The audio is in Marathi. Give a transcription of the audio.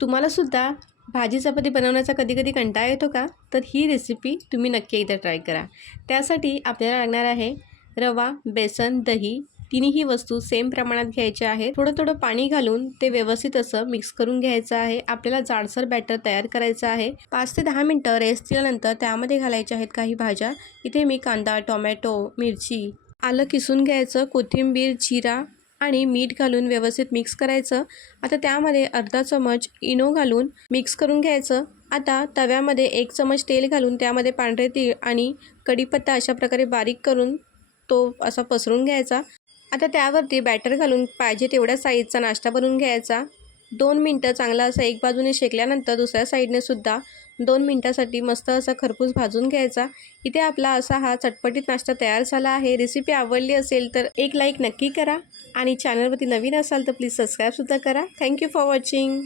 तुम्हालासुद्धा भाजी चपाती बनवण्याचा कधी कंटाळा येतो का? तर ही रेसिपी तुम्ही नक्की एकदा ट्राय करा। त्यासाठी आपल्याला लागणार आहे रवा, बेसन, दही तिन्ही वस्तू सेम प्रमाणात घ्यायच्या आहेत। थोडं पाणी घालून ते व्यवस्थित असं मिक्स करून घ्यायचं आहे। आपल्याला जाडसर बॅटर तयार करायचं आहे। 5 ते 10 मिनिटं रेस्ट दिल्यानंतर त्यामध्ये घालायच्या आहेत काही भाज्या। इथे मी कांदा, टोमॅटो, मिरची, आलं किसून घ्यायचं, कोथिंबीर, जिरा आणि मीठ घालून व्यवस्थित मिक्स करायचं। आता त्यामध्ये अर्धा चमच इनो घालून मिक्स करून घ्यायचं। आता तव्यामध्ये 1 चमच तेल घालून त्यामध्ये पांढरे तीळ आणि कढीपत्ता अशा प्रकारे बारीक करून तो असा पसरून घ्यायचा। आता त्यावरती बॅटर घालून पाहिजे तेवढ्या साईजचा नाश्ता बनवून घ्यायचा। 2 मिनिटं चांगला असा एक बाजूने शेकल्यानंतर दुसऱ्या साईडने सुद्धा 2 मिनिटासाठी मस्त असा खरपूस भाजून घ्यायचा। इथे आपला असा हा चटपटीत नाश्ता तयार झाला आहे। रेसिपी आवडली असेल तर एक लाईक नक्की करा आणि चॅनलवरती नवीन असाल तर प्लीज सबस्क्राईबसुद्धा करा। Thank you for watching.